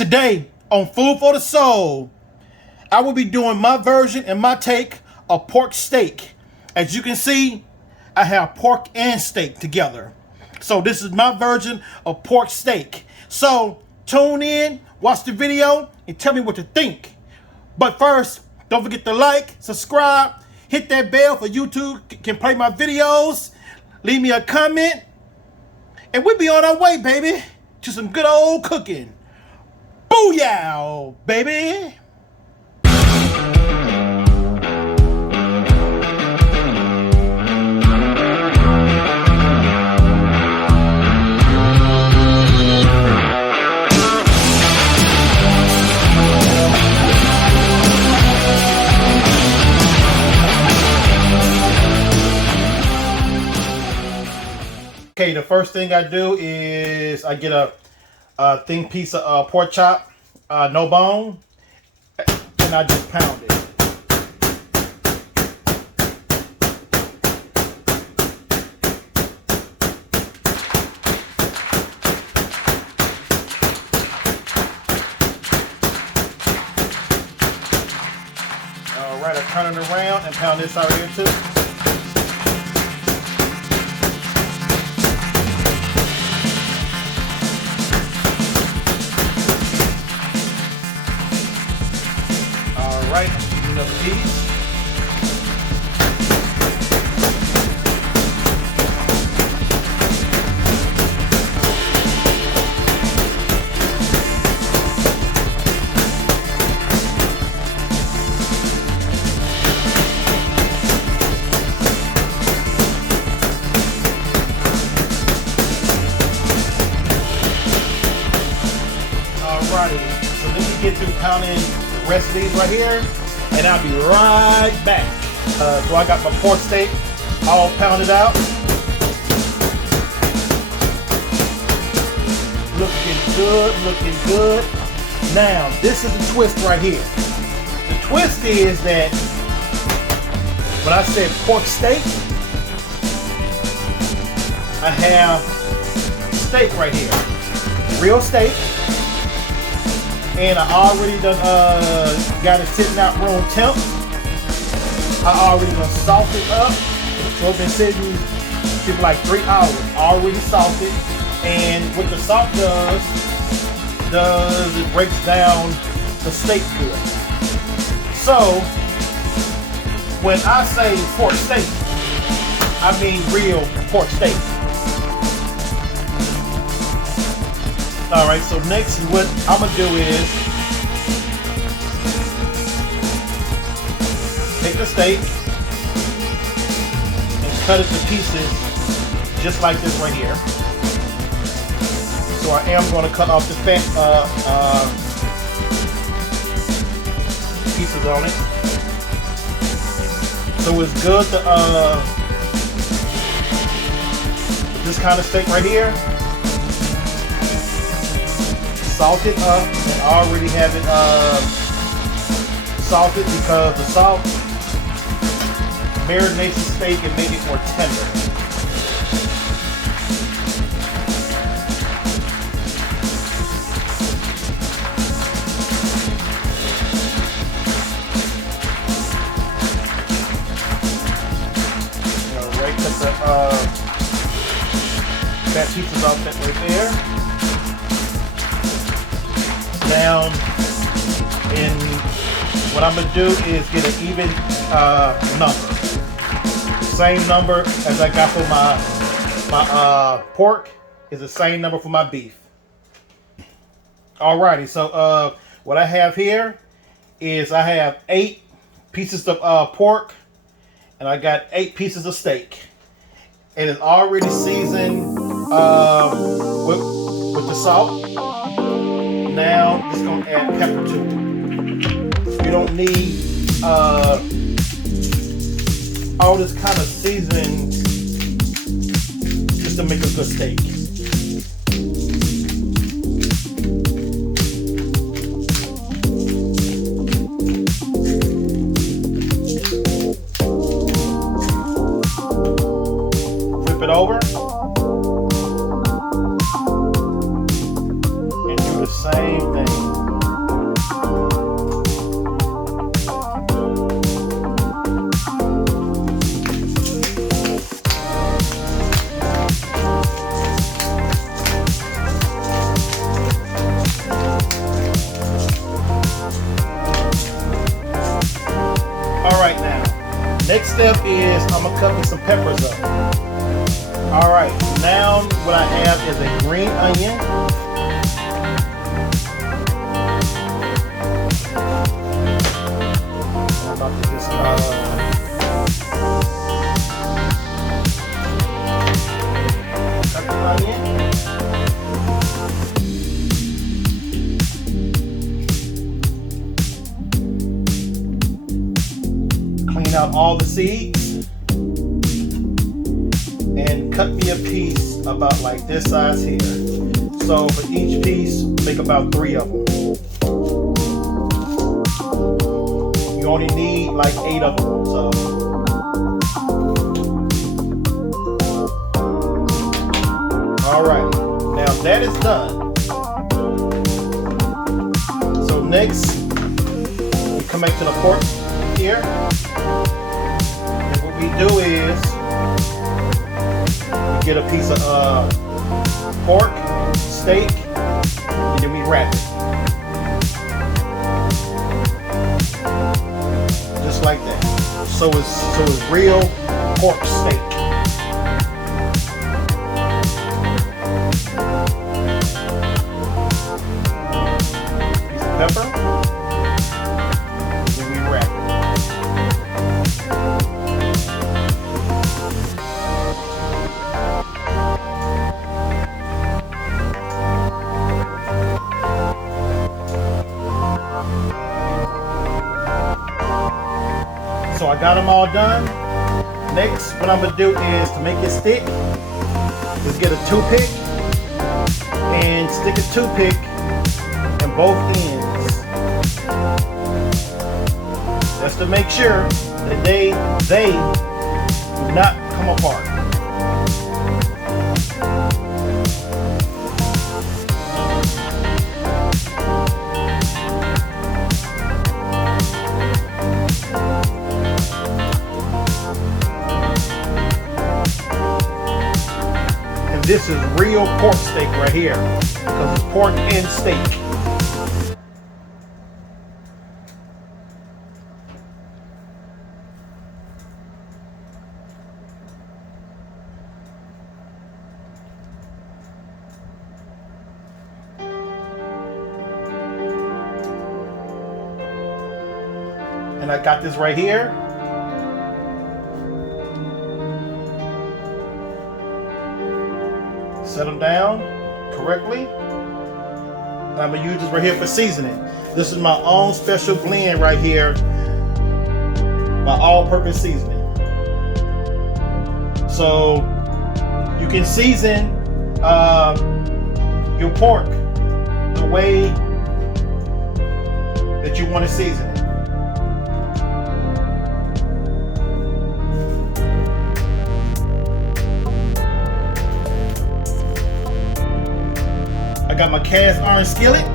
Today on Food for the Soul, I will be doing my version and my take of pork steak. As you can see, I have pork and steak together. So this is my version of pork steak. So tune in, watch the video, and tell me what you think. But first, don't forget to like, subscribe, hit that bell for YouTube can play my videos, leave me a comment, and we'll be on our way, baby, to some good old cooking. Booyah, baby! Okay, the first thing I do is I get a thin piece of pork chop, no bone, and I just pound it. All right, I turn it around and pound this out here too. Right, another piece. Alrighty, so let me get through pounding the rest of these right here, and I'll be right back. So I got my pork steak all pounded out. Looking good, looking good. Now, this is the twist right here. The twist is that when I said pork steak, I have steak right here. Real steak. And I already done got it sitting out room temp. I already done salted it up. So it's been sitting for like 3 hours. Already salted. And what the salt does it breaks down the steak good. So when I say pork steak, I mean real pork steak. Alright, so next what I'm going to do is take the steak and cut it to pieces just like this right here. So I am going to cut off the fat pieces on it. So it's good to this kind of steak right here. Salt it up, and I already have it salted because the salt marinates the steak and make it more tender. Alright, cut the fat pieces off that right there. Down, and what I'm gonna do is get an even number, same number as I got for my pork is the same number for my beef. Alrighty, so what I have here is I have 8 pieces of pork, and I got 8 pieces of steak, and it's already seasoned with the salt. Now, just gonna add pepper to it. You don't need all this kind of seasoning just to make a good steak. Flip it over. And do the same thing. step is I'm gonna cut me some peppers up. All right, now what I have is a green onion. I'm about to just cut the onion. Clean out all the seeds and cut me a piece about like this size here. So for each piece, make about 3 of them. You only need like 8 of them. So alrighty, now that is done. So next, we come back to the pork here. And what we do is we get a piece of pork, steak, and then we wrap it. Just like that. So it's real pork steak. Piece of pepper. And then we wrap it. So I got them all done. Next, what I'm gonna do is to make it stick, is get a toothpick and stick a toothpick in both ends. Just to make sure that they do not come apart. This is real pork steak right here, because it's pork and steak. And I got this right here. Set them down correctly. I'm gonna use this right here for seasoning. This is my own special blend right here, my all-purpose seasoning. So you can season your pork the way that you want to season it. I got my cast iron skillet,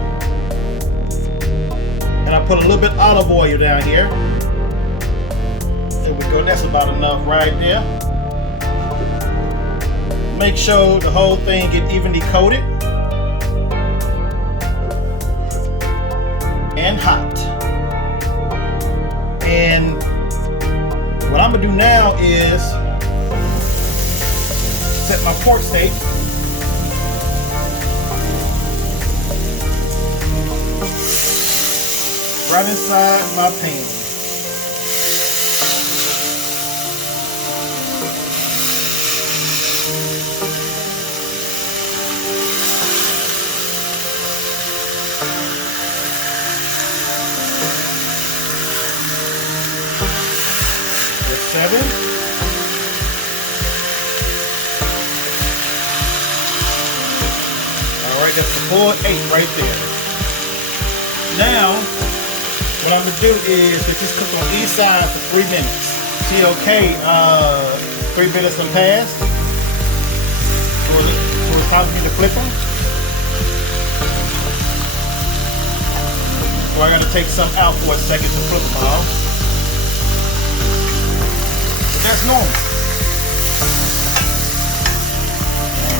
and I put a little bit of olive oil down here. There we go, that's about enough right there. Make sure the whole thing get evenly coated and hot. And what I'm gonna do now is set my pork steak right inside my pan. That's 7. Alright, that's the full 8 right there. Now, what I'm gonna do is get this cooked on each side for 3 minutes. See, okay, 3 minutes have passed. So it's time for me to flip them. So I gotta take some out for a second to flip them out. But that's normal.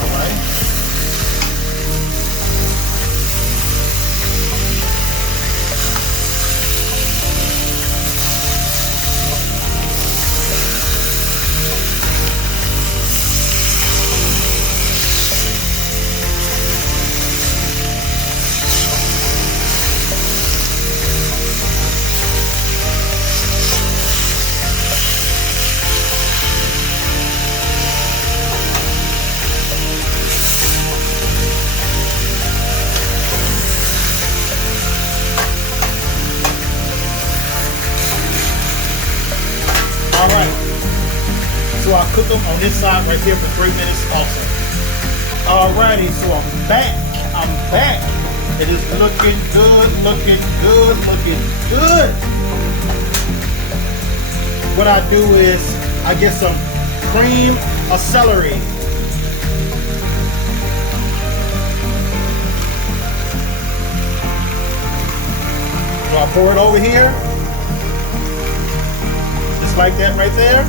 Alright. cook them on this side right here for 3 minutes also. Alrighty, so I'm back. It is looking good, looking good, looking good. What I do is I get some cream of celery. So I pour it over here. Just like that right there.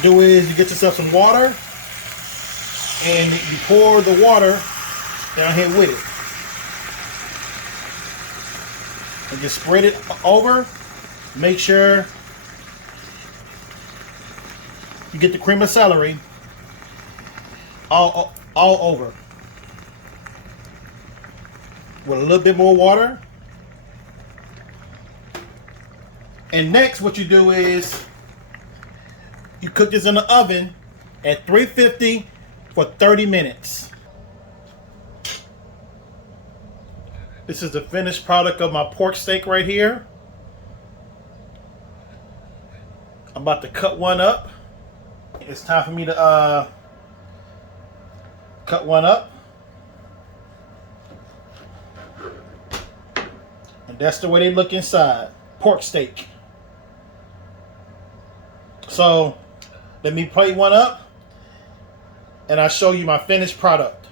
Do is you get yourself some water and you pour the water down here with it. And just spread it over. Make sure you get the cream of celery all over. With a little bit more water. And next what you do is you cook this in the oven at 350 for 30 minutes. This is the finished product of my pork steak right here. I'm about to cut one up. It's time for me to cut one up. And that's the way they look inside. Pork steak. So let me plate one up and I'll show you my finished product.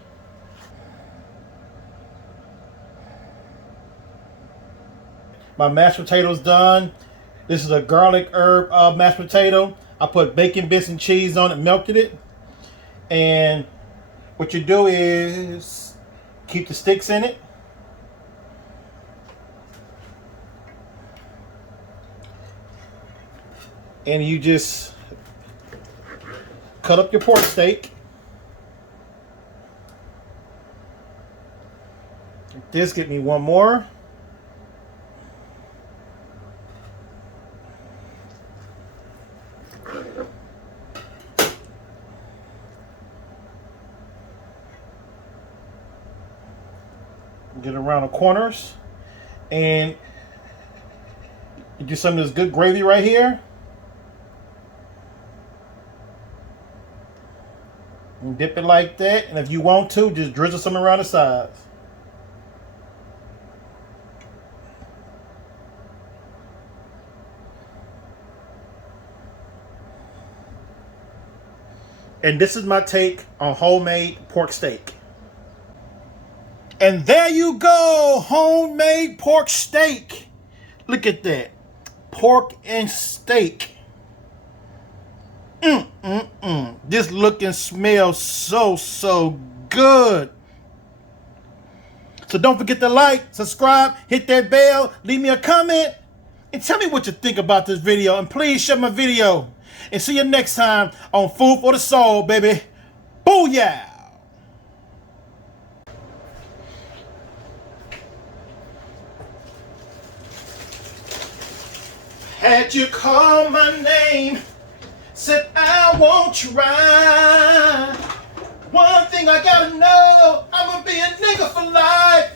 My mashed potatoes done. This is a garlic herb mashed potato. I put bacon bits and cheese on it, melted it. And what you do is keep the sticks in it. And you just cut up your pork steak. This, get me one more. Get around the corners. And you get some of this good gravy right here. And dip it like that, and if you want to, just drizzle some around the sides. And this is my take on homemade pork steak. And there you go, homemade pork steak. Look at that, pork and steak. This look and smells so good. So don't forget to like, subscribe, hit that bell, leave me a comment, and tell me what you think about this video. And please share my video. And see you next time on Food for the Soul, baby. Booyah! Had you call my name, said I won't try. One thing I gotta know, I'ma be a nigga for life.